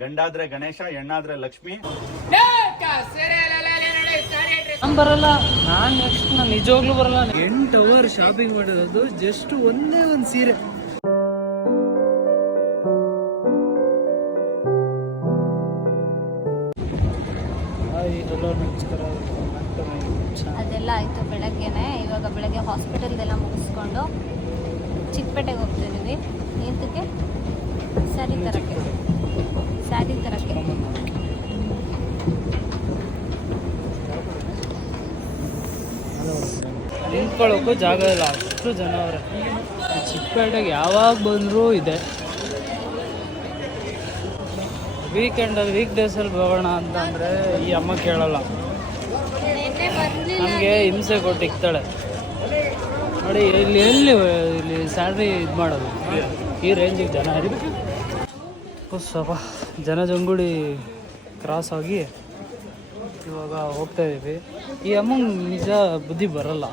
ಗಂಡಾದ್ರೆ ಗಣೇಶ ಹೆಣ್ಣಾದ್ರೆ ಲಕ್ಷ್ಮಿ. ನಾನ್ ಬರಲ್ಲ. ನಾನ್ ನೆಕ್ಸ್ಟ್ ನಾನು ನಿಜವಾಗ್ಲೂ ಬರಲ್ಲ. ಎಂಟು ಅವರ್ ಶಾಪಿಂಗ್ ಮಾಡಿರೋದು ಜಸ್ಟ್ ಒಂದೇ ಒಂದು ಸೀರೆ. ಅದೆಲ್ಲ ಆಯಿತು ಬೆಳಗ್ಗೆನೆ. ಇವಾಗ ಬೆಳಗ್ಗೆ ಹಾಸ್ಪಿಟಲ್ದೆಲ್ಲ ಮುಗಿಸ್ಕೊಂಡು ಚಿಕ್ಕಪೇಟೆಗೆ ಹೋಗ್ತಿದ್ದೀವಿ ಏತಕ್ಕೆ ಸರಿ ತರಕ್ಕೆ. ಸ್ಯಾರಿ ತರಕ್ಕೆ ನಿಂತ್ಕೊಳ್ಳೋಕ್ಕೂ ಜಾಗ ಇಲ್ಲ ಅಷ್ಟು ಜನ ಅವರೆ. ಚಿಕ್ಕಪೇಟೆಗೆ ಯಾವಾಗ ಬಂದರೂ ಇದೆ. ವೀಕೆಂಡಲ್ಲಿ ವೀಕ್ ಡೇಸಲ್ಲಿ ಹೋಗೋಣ ಅಂತಂದರೆ ಈ ಅಮ್ಮ ಕೇಳಲ್ಲ. ನಮಗೆ ಹಿಂಸೆ ಕೊಟ್ಟು ಇಕ್ತಾಳೆ. ನೋಡಿ ಇಲ್ಲಿ ಎಲ್ಲಿ ಇಲ್ಲಿ ಸ್ಯಾಲ್ರಿ ಇದು ಮಾಡೋದು? ಈ ರೇಂಜಿಗೆ ಜನ ಇರಬೇಕು ಸ್ವಲ್ಪ ಜನ ಜಂಗುಳಿ ಕ್ರಾಸ್ ಆಗಿ ಇವಾಗ ಹೋಗ್ತಾ ಇದ್ದೀವಿ. ಈ ಅಮ್ಮಂಗೆ ನಿಜ ಬುದ್ಧಿ ಬರಲ್ಲ.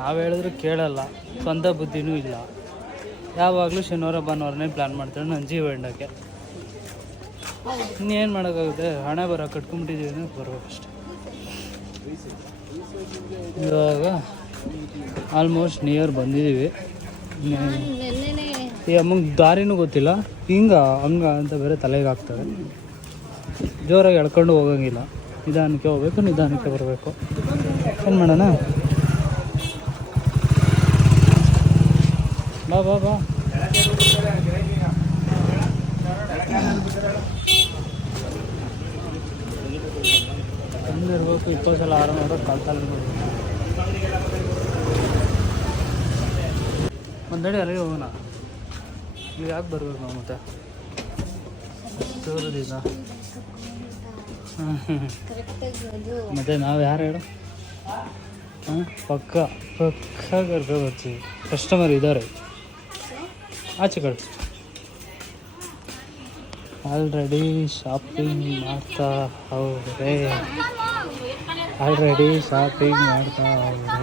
ನಾವು ಹೇಳಿದ್ರು ಕೇಳಲ್ಲ. ಸ್ವಂತ ಬುದ್ಧಿನೂ ಇಲ್ಲ. ಯಾವಾಗಲೂ ಶನಿವಾರ, ಭಾನುವಾರನೇ ಪ್ಲ್ಯಾನ್ ಮಾಡ್ತಾಳೆ ನನ್ನ ಜೀವ ಹೆಂಡಕ್ಕೆ. ಇನ್ನೇನು ಮಾಡೋಕ್ಕಾಗುತ್ತೆ? ಹಣೆ ಬರ ಕಟ್ಕೊಂಬಿಟ್ಟಿದ್ದೀವಿ ಬರ್ಬೇಕಷ್ಟೆ. ಇವಾಗ ಆಲ್ಮೋಸ್ಟ್ ನಿಯರ್ ಬಂದಿದ್ದೀವಿ ಈ ಅಮ್ಮಂಗೆ ದಾರಿನೂ ಗೊತ್ತಿಲ್ಲ. ಹಿಂಗ, ಹಂಗ ಅಂತ ಬೇರೆ ತಲೆಗೆ ಹಾಕ್ತಾರೆ. ಜೋರಾಗಿ ಎಳ್ಕೊಂಡು ಹೋಗಂಗಿಲ್ಲ. ನಿಧಾನಕ್ಕೆ ಹೋಗ್ಬೇಕು, ನಿಧಾನಕ್ಕೆ ಬರಬೇಕು. ಏನು ಮಾಡೋಣ? ಬಾ ಬಾ ಬಾ. ಇರಬೇಕು ಇಪ್ಪತ್ತು ಸಲ ಆರು ಮಾಡೋದು ಕಾಲ್ತಲ್ಲಿ ಒಂದಡಿ ಅಲ್ಲಿಗೆ ಹೋಗೋಣ. ನೀವು ಯಾಕೆ ಬರ್ಬೇಕು ನಾವು ಮತ್ತೆ? ಅದು ಮತ್ತೆ ನಾವು ಯಾರು ಹೇಳು? ಹಾಂ, ಪಕ್ಕ ಪಕ್ಕ ಕರ್ಕೊ ಬರ್ತೀವಿ ಕಸ್ಟಮರ್ ಇದ್ದಾರೆ. ಆಚೆ ಕಳ್ ಆಲ್ರೆಡಿ ಶಾಪಿಂಗ್ ಮಾಡ್ತಾ ಅವ್ರೆ. ಆಲ್ರೆಡಿ ಶಾಪಿಂಗ್ ಮಾಡ್ತಾ ಅವ್ರೆ.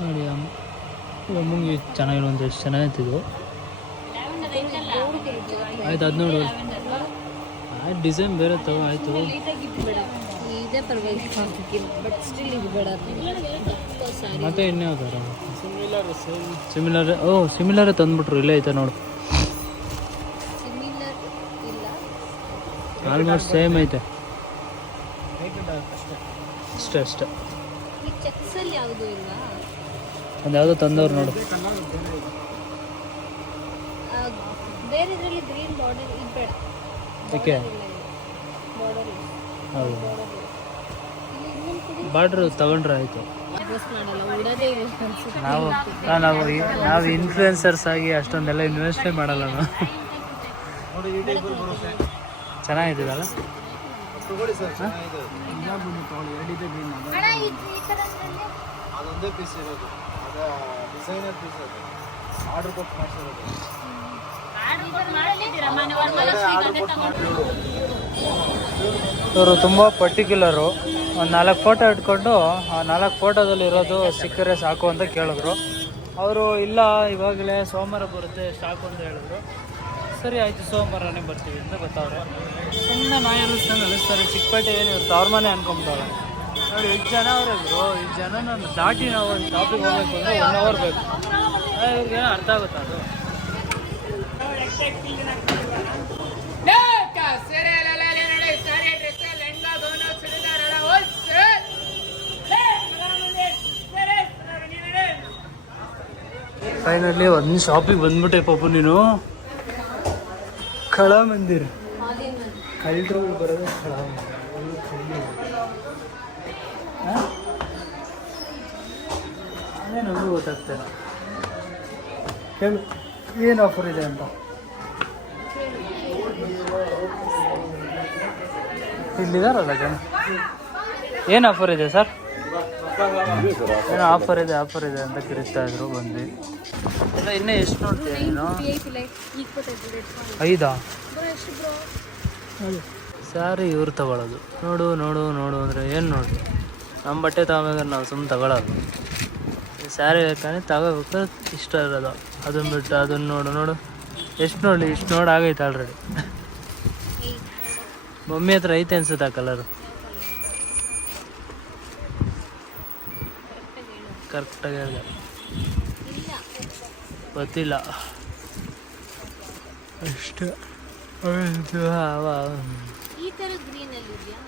ನೋಡಿ, ಅಮ್ಮ ಚೆನ್ನಾಗಿರೋ ಒಂದು ಎಷ್ಟು ಚೆನ್ನಾಗಿತ್ತು ಆಯ್ತು ಅದು ನೋಡು. ಆಯ್ತು ಡಿಸೈನ್ ಬೇರೆ ತಗೋ ಆಯಿತು. ಇದೇ ಪರವಾಗಿಲ್ಲ. ಬಟ್ ಸ್ಟಿಲ್ ಇದು ಬೇಡ ಮತ್ತೆ ಇನ್ಯಾವ್ದಾರ ಸಿಮಿಲರ್ ಓ ಸಿಮಿಲರೇ ತಂದ್ಬಿಟ್ರು ಇಲ್ಲೇ ಐತೆ ನೋಡು. ಸಿಮಿಲರ್ ಇಲ್ಲ. ಆಲ್ಮೋಸ್ಟ್ ಸೇಮ್ ಐತೆ. ಅಷ್ಟೇ ಅಷ್ಟೇ. ಯಾವುದು ಒಂದು ಯಾವುದೋ ತಂದವ್ರು ನೋಡು. ಬೇರೆ ಇದರಲ್ಲಿ ಗ್ರೀನ್ ಬಾರ್ಡರ್ ಇದು ಬೇಡ ಏಕೆ ಬಾರ್ಡರ್ ಹೌದು. ಬಾರ್ಡ್ರು ತಗೊಂಡ್ರೆ ಆಯಿತು. ನಾವು ನಾವು ನಾವು ಇನ್ಫ್ಲೂಯೆನ್ಸರ್ಸ್ ಆಗಿ ಅಷ್ಟೊಂದೆಲ್ಲ ಇನ್ವೆಸ್ಟೇ ಮಾಡಲ್ಲ ನಾವು. ಚೆನ್ನಾಗಿದ್ದಲ್ಲ ಅದೊಂದೇ ಪೀಸ್ ಇರೋದು. ಅದ ಡಿಸೈನರ್ ಪೀಸ್ ಅದು. ಆರ್ಡರ್ ಕೊಟ್ಟು ಮಾಡಿಸಿರೋದು. ಇವರು ತುಂಬ ಪರ್ಟಿಕ್ಯುಲರು ಒಂದು ನಾಲ್ಕು ಫೋಟೋ ಇಟ್ಕೊಂಡು, ಆ ನಾಲ್ಕು ಫೋಟೋದಲ್ಲಿ ಇರೋದು ಸಿಕ್ಕರೆ ಸಾಕು ಅಂತ ಕೇಳಿದ್ರು. ಅವರು, ಇಲ್ಲ, ಇವಾಗಲೇ ಸೋಮವಾರ ಬರುತ್ತೆ, ಸಾಕು ಅಂತ ಹೇಳಿದ್ರು. ಸರಿ, ಆಯಿತು, ಸೋಮವಾರನೇ ಬರ್ತೀವಿ ಅಂತ ಗೊತ್ತವ್ರು ಸುಮ್ಮನೆ ನಾಯಿ ಅನ್ನಿಸ್ದಂಗೆ ಅನಿಸ್ತಾರೆ ಚಿಕ್ಕಪೇಟೆ ಏನು ಇರುತ್ತೆ ಅವ್ರ ಮನೆ ಅನ್ಕೊಂಬಿಟ್ಟವ್ರೆ. ನೋಡಿ ಎಷ್ಟು ಜನ ಅವ್ರು ಬ್ರೋ ಈ ಜನ ನಾನು ದಾಟಿ ನಾವು ಒಂದು ಟಾಪಿಕ್ ಹೋಗಬೇಕು ಅಂದರೆ ಒನ್ ಅವರ್ ಬೇಕು. ಇವ್ರಿಗೆ ಇವ್ರಿಗೇನೋ ಅರ್ಥ ಆಗುತ್ತೆ ಅದು? ಫೈನಲಿ ಒಂದು ಶಾಪಿಗೆ ಬಂದ್ಬಿಟ್ಟೆ ಪಾಪು ನೀನು ಕಳ ಮಂದಿರ್ ಕಳ್ರು ಬರೋದು ಕಳ ಅದೇ ನನಗೂ ಗೊತ್ತಾಗ್ತಿಲ್ಲ ಹೇಳು ಏನು ಆಫರ್ ಇದೆ ಅಂತ? ಇಲ್ಲಿದಾರಲ್ಲ ಜನ? ಏನು ಆಫರ್ ಇದೆ ಸರ್ ಏನೋ ಆಫರ್ ಇದೆ ಆಫರ್ ಇದೆ ಅಂತ ಕಿರಿಸ್ತಾ ಇದ್ರು ಬಂದ್ವಿ. ಇನ್ನೂ ಎಷ್ಟು ನೋಡ್ತೀಯ ನೀನು? ಐದಾ? ಸ್ಯಾರಿ ಇವ್ರು ತಗೊಳ್ಳೋದು ನೋಡು ನೋಡು ನೋಡು ಅಂದರೆ ಏನು ನೋಡು ನಮ್ಮ ಬಟ್ಟೆ ತಗೋಬೇಕಾದ್ರೆ ನಾವು ಸುಮ್ಮನೆ ತಗೊಳ್ಳೋದು ಸ್ಯಾರಿ ಬೇಕಾದ್ರೆ ತಗೋಬೇಕು. ಇಷ್ಟ ಇರೋದು. ಅದನ್ನ ಬಿಟ್ಟು ಅದನ್ನ ನೋಡು ನೋಡು. ಎಷ್ಟು ನೋಡಿ ಇಷ್ಟು ನೋಡಿ ಆಗೈತೆ ಆಲ್ರೆಡಿ ಮಮ್ಮಿ ಹತ್ರ ಐತೆ ಅನ್ಸುತ್ತೆ ಆ ಕಲರು ಕರೆಕ್ಟಾಗಿ ಹೇಳಿದೆ. ಇಲ್ಲ ಗೊತ್ತಿಲ್ಲ. ಅಷ್ಟು. ಅವ ಈ ಥರ ಗ್ರೀನ್ ಅಲ್ಲಿ ಇದೆಯಾ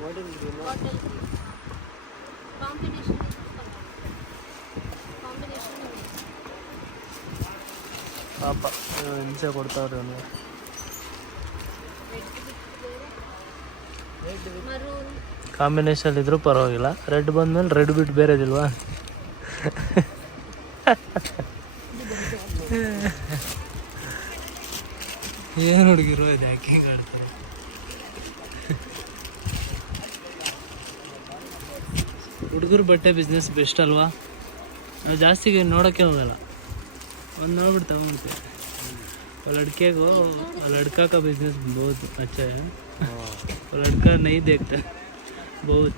ಬಾಟಲ್ ಗ್ರೀನ್ ಕಾಂಬಿನೇಷನ್ ಕಾಂಬಿನೇಷನ್ ಪಾಪ ಹಿಂಸೆ ಕೊಡ್ತಾವ್ರಿ ಅವನು ಕಾಂಬಿನೇಷನ್ ಇದ್ರೂ ಪರವಾಗಿಲ್ಲ. ರೆಡ್ ಬಂದ್ಮೇಲೆ ರೆಡ್ ಬಿಟ್ಟು ಬೇರೆದಿಲ್ವಾ ಏನು ಹುಡುಗಿರೋ ಇದು ಯಾಕೆ ಆಡ್ತಾರೆ? ಹುಡುಗರು ಬಟ್ಟೆ ಬಿಸ್ನೆಸ್ ಬೆಸ್ಟ್ ಅಲ್ವಾ? ನಾವು ಜಾಸ್ತಿ ನೋಡೋಕ್ಕೆ ಹೋಗಲ್ಲ. ಒಂದು ನೋಡ್ಬಿಟ್ಟು ತಗೊಂಡ್ಬಿಡ್ತೀವಿ वो लड़के को वो लड़का का बिजनेस बहुत अच्छा है वो लड़का नहीं देखता बहुत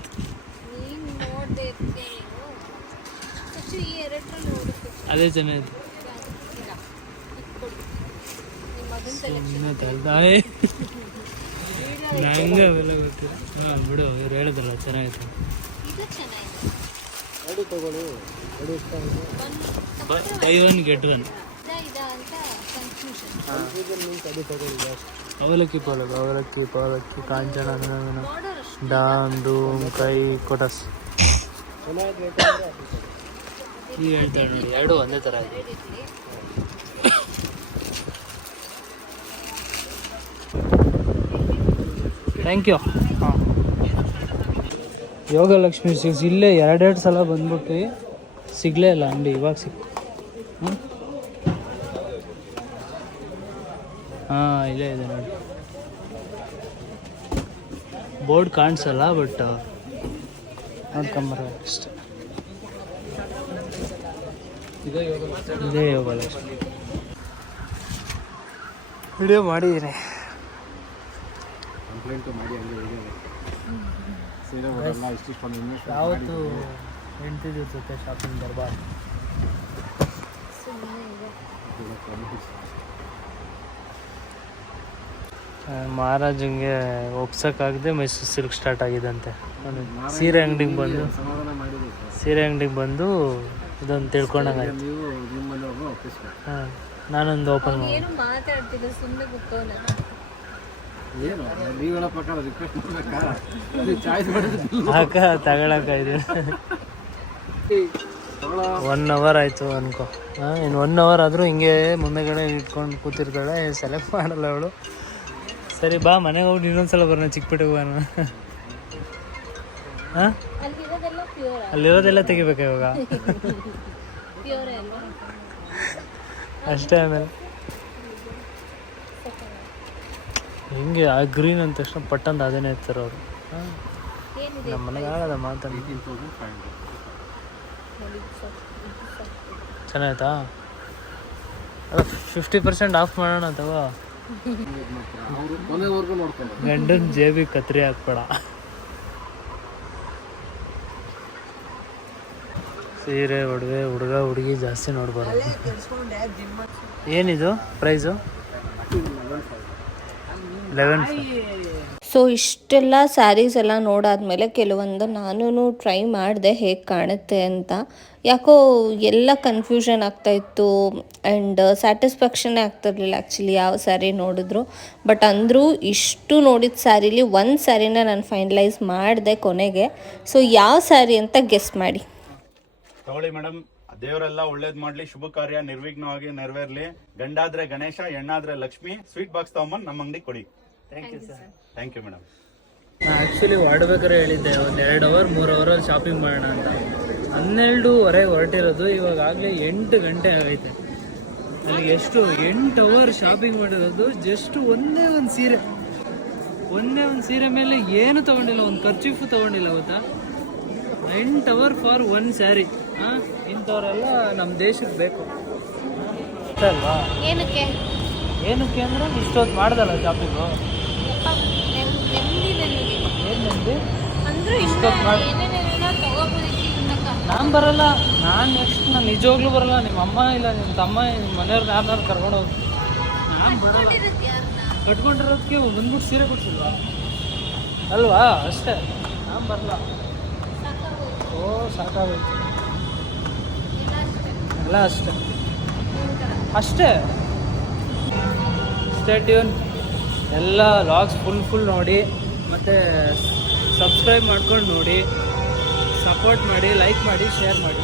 ನೀನು ನೋಡದೆ ಇರ್ತೀಯ ನೀನು ಫಸ್ಟ್ ಈ ಎರಡರಲ್ಲಿ ನೋಡುತ್ತೆ ಅದೇ ಚೆನ್ನಾಗಿದೆ ಇಲ್ಲ ಇಟ್ಕೊಡು ನಿಮ್ಮ ಮಗನ ತಲೆ ಸುಮ್ಮನೆ ತಲ್ದಾಯ್ ನಂಗೆ ಅವೆಲ್ಲ ಗೊತ್ತಿಲ್ಲ ಹಾಂ ಬಿಡು ಇವ್ರು ಹೇಳಿದ್ರಲ್ಲ ಚೆನ್ನಾಗಿತ್ತು ಇದು ಚೆನ್ನಾಗಿದೆ ಗಾಡಿ ತಗೊಳ್ಳಿ. ಗಾಡಿ ಇಷ್ಟ ಆಗಿದೆ buy one get one confusion confusion means ಅದು ತಗೊಳ್ಳಿ ಜಾಸ್ತಿ. ಅವಲಕ್ಕಿ ಪಾಲಕ್ ಅವಲಕ್ಕಿ ಪಾಲಕ್ಕಿ ಕಾಂಚನ ಡಾಮ್ ಡೂಮ್ ಕೈ ಕೊಟಸ್ ಚೆನ್ನಾಗಿ ಹೇಳ್ತಾರೆ ಈಗ ಹೇಳ್ತಾಳೆ ನೋಡಿ ಎರಡು ಒಂದೇ ಥರ ಇದೆ. ಥ್ಯಾಂಕ್ ಯು ಹಾಂ. ಯೋಗ ಲಕ್ಷ್ಮಿ ಸಿಗ್ಸ್. ಇಲ್ಲೇ ಎರಡೆರಡು ಸಲ ಬಂದ್ಬಿಟ್ಟು ಸಿಗಲೇ ಇಲ್ಲ ಅಂಗಡಿ, ಇವಾಗ ಸಿಕ್ ಹಾಂ, ಇಲ್ಲೇ ಇದೆ ನೋಡಿ. ಬೋರ್ಡ್ ಕಾಣಿಸಲ್ಲ, ಬಟ್ ನೋಡ್ಕೊಂಬರ ಅಷ್ಟೇ. ಇದೇ ಯೋಗ ಲಕ್ಷ್ಮಿ ವಿಡಿಯೋ ಮಾಡಿದ್ದೀನಿ ಕಂಪ್ಲೇಂಟು ಮಾಡಿ ಹಂಗೆ? ಇದೆ ಸೀರೆ ಬರಲ್ಲ ಇಷ್ಟಿಷ್ಟೊಂದು ಇನ್ವೆಸ್ಟ್ ಯಾವತ್ತು ಎಂಟು ಜೊತೆ ಶಾಪಿಂಗ್ ಬರಬಾರ್ದು. ಮಹಾರಾಜಂಗೆ ಒಪ್ಸೋಕ್ಕಾಗದೆ ಮೈಸೂರು ಸಿಲ್ಕ್ ಸ್ಟಾರ್ಟ್ ಆಗಿದಂತೆ. ಸೀರೆ ಅಂಗಡಿಗೆ ಬಂದು ಸೀರೆ. ಅಂಗಡಿಗೆ ಬಂದು ಇದೊಂದು ತಿಳ್ಕೊಂಡಂಗಾಯ್ತು ನೀವು ನಿಮ್ಮಲ್ಲಿ ಒಬ್ಬರು ಒಪ್ಪಿಸ್ಬೇಕು. ಹಾಂ ನಾನೊಂದು ಓಪನ್ ಮಾಡಿ ಏನು? ಮಾತಾಡ್ತಿಲ್ಲ ಸುಮ್ಮನೆ ನೀವು ಹೇಳೋ ಪ್ರಕಾರ ರಿಕ್ವೆಸ್ಟ್ ಮಾಡ್ಬೇಕಾ? ಚಾಯ್ಸ್ ಮಾಡಿದ್ರೆ ಹಾಕ ತಗೊಳಕ ಇದೆ. ಒನ್ ಅವರ್ ಆಯಿತು ಅನ್ಕೋ. ಹಾಂ ಇನ್ನು ಒನ್ ಅವರ್ ಆದರೂ ಹಿಂಗೆ ಮುಂದೆಗಡೆ ಇಟ್ಕೊಂಡು ಕೂತಿರ್ತಾಳೆ ಸೆಲೆಕ್ಟ್ ಮಾಡಲ್ಲ ಅವಳು. ಸರಿ ಬಾ ಮನೆಗೆ ಹೋಗಿ ಇನ್ನೊಂದ್ಸಲ ಬರೋಣ ಚಿಕ್ಕಪೇಟೆಗೆ ಹೋಗೋಣ. ಹಾಂ? ಅಲ್ಲಿರೋದೆಲ್ಲ ತೆಗಿಬೇಕಾ ಇವಾಗ? ಅಷ್ಟೇ ಆಮೇಲೆ. ಹಿಂಗೆ ಆ ಗ್ರೀನ್ ಅಂದ ತಕ್ಷಣ ಪಟ್ಟಂದು ಅದೇನೇ ಇರ್ತಾರೆ ಅವರು. ಏನಿದೆ? ನಮ್ಮ ಮನೆಗೆ ಆಗದ ಮಾತಾಡಿ ಚೆನ್ನಾಯ್ತಾ? ಅಲ್ಲ ಫಿಫ್ಟಿ ಪರ್ಸೆಂಟ್ ಆಫ್ ಮಾಡೋಣ ಅಥವಾ? ಅವರು ಕೊನೆವರೆಗೂ ನೋಡ್ಕೊಂಡು ಗಂಡನ ಜೇಬಿ ಕತ್ರಿ ಹಾಕ್ಬೇಡ. ಸೀರೆ ಒಡವೆ ಹುಡುಗ ಹುಡುಗಿ ಜಾಸ್ತಿ ನೋಡ್ಬಾರ್ದು. ಏನಿದು? ಪ್ರೈಸು? ಲೆವೆನ್ ಸೊ ಇಷ್ಟೆಲ್ಲ ಸ್ಯಾರೀಸ್ ಎಲ್ಲ ನೋಡಾದ್ಮೇಲೆ ಕೆಲವೊಂದು ನಾನು ಟ್ರೈ ಮಾಡಿದೆ ಹೇಗೆ ಕಾಣುತ್ತೆ ಅಂತ. ಯಾಕೋ ಎಲ್ಲ ಕನ್ಫ್ಯೂಷನ್ ಆಗ್ತಾಯಿತ್ತು ಆ್ಯಂಡ್ ಸ್ಯಾಟಿಸ್ಫ್ಯಾಕ್ಷನ್ನೇ ಆಗ್ತಿರ್ಲಿಲ್ಲ ಆ್ಯಕ್ಚುಲಿ ಯಾವ ಸ್ಯಾರಿ ನೋಡಿದ್ರು. ಬಟ್ ಅಂದರೂ ಇಷ್ಟು ನೋಡಿದ ಸ್ಯಾರಿಲಿ ಒಂದು ಸ್ಯಾರಿನ ನಾನು ಫೈನಲೈಸ್ ಮಾಡಿದೆ ಕೊನೆಗೆ. ಸೊ ಯಾವ ಸ್ಯಾರಿ ಅಂತ ಗೆಸ್ ಮಾಡಿ. ತಗೊಳ್ಳಿ ಮೇಡಮ್ ದೇವರೆಲ್ಲ ಒಳ್ಳೇದ್ ಮಾಡ್ಲಿ ಶುಭ ಕಾರ್ಯ ನಿರ್ವಿಘ್ನವಾಗಿ ನೆರವೇರ್ಲಿ. ಗಂಡಾದ್ರೆ ಗಣೇಶ ಹೆಣ್ಣಾದ್ರೆ ಲಕ್ಷ್ಮಿ. ಸ್ವೀಟ್ ಬಾಕ್ಸ್ ತಗೊಂಬಂದ್ ನಮ್ಮ ಅಂಗಡಿ ಕೊಡಿ. Thank you sir thank you madam ನಾನು ಆ್ಯಕ್ಚುಲಿ ಹೊರಡ್ಬೇಕಾದ್ರೆ ಹೇಳಿದ್ದೆ ಒಂದು ಎರಡು ಅವರ್ ಮೂರು ಅವರಲ್ಲಿ ಶಾಪಿಂಗ್ ಮಾಡೋಣ ಅಂತ. ಹನ್ನೆರಡೂವರೆಗೆ ಹೊರಟಿರೋದು ಇವಾಗ ಆಗಲೇ ಎಂಟು ಗಂಟೆ ಆಗೈತೆ. ನನಗೆ ಎಷ್ಟು ಎಂಟು ಅವರ್ ಶಾಪಿಂಗ್ ಮಾಡಿರೋದು ಜಸ್ಟ್ ಒಂದೇ ಒಂದು ಸೀರೆ. ಒಂದೇ ಒಂದು ಸೀರೆ ಮೇಲೆ ಏನು ತಗೊಂಡಿಲ್ಲ ಒಂದು ಖರ್ಚೀಫು ತಗೊಂಡಿಲ್ಲ ಗೊತ್ತಾ? ಎಂಟು ಅವರ್ ಫಾರ್ ಒನ್ ಸ್ಯಾರಿ ಹಾಂ ಇಂಥವರೆಲ್ಲ ನಮ್ಮ ದೇಶಕ್ಕೆ ಬೇಕು. ಅಲ್ವಾ? ಏನಕ್ಕೆ? ಏನಕ್ಕೆ ಅಂದ್ರೆ ಇಷ್ಟೊತ್ತು ಮಾಡ್ದಲ್ಲ ಶಾಪಿಂಗು ನೆಮ್ಮದಿ ನನಗೆ ಏನು ನೆಮ್ಮದಿ ಏನೇನೇನೋ ನಾನು ಬರಲ್ಲ. ನಾನು ನೆಕ್ಸ್ಟ್ ನಾನು ನಿಜವಾಗ್ಲೂ ಬರಲ್ಲ. ನಿಮ್ಮ ಅಮ್ಮ ಇಲ್ಲ ನಿಮ್ಮ ತಮ್ಮ ನಿಮ್ಮ ಮನೆಯವ್ರನ್ನ ಯಾರನ್ನಾರು ಕರ್ಕೊಂಡು ಹೋಗಿ ನಾನು ಬರಲ್ಲ. ಕಟ್ಕೊಂಡಿರೋದಕ್ಕೆ ಬಂದ್ಬಿಟ್ಟು ಸೀರೆ ಕೊಡ್ಸಿಲ್ವಾ? ಅಲ್ವಾ? ಅಷ್ಟೇ. ನಾನು ಬರಲ್ಲ. ಓ ಸಾಕಾಗೋಯ್ತು. ಎಲ್ಲ ಅಷ್ಟೇ. ಅಷ್ಟೇ. ಸ್ಟೇಟ್ಯೂನ್ ಎಲ್ಲ ಲಾಗ್ಸ್ ಫುಲ್ ಫುಲ್ ನೋಡಿ. ಮತ್ತು ಸಬ್ಸ್ಕ್ರೈಬ್ ಮಾಡ್ಕೊಂಡು ನೋಡಿ ಸಪೋರ್ಟ್ ಮಾಡಿ ಲೈಕ್ ಮಾಡಿ ಶೇರ್ ಮಾಡಿ.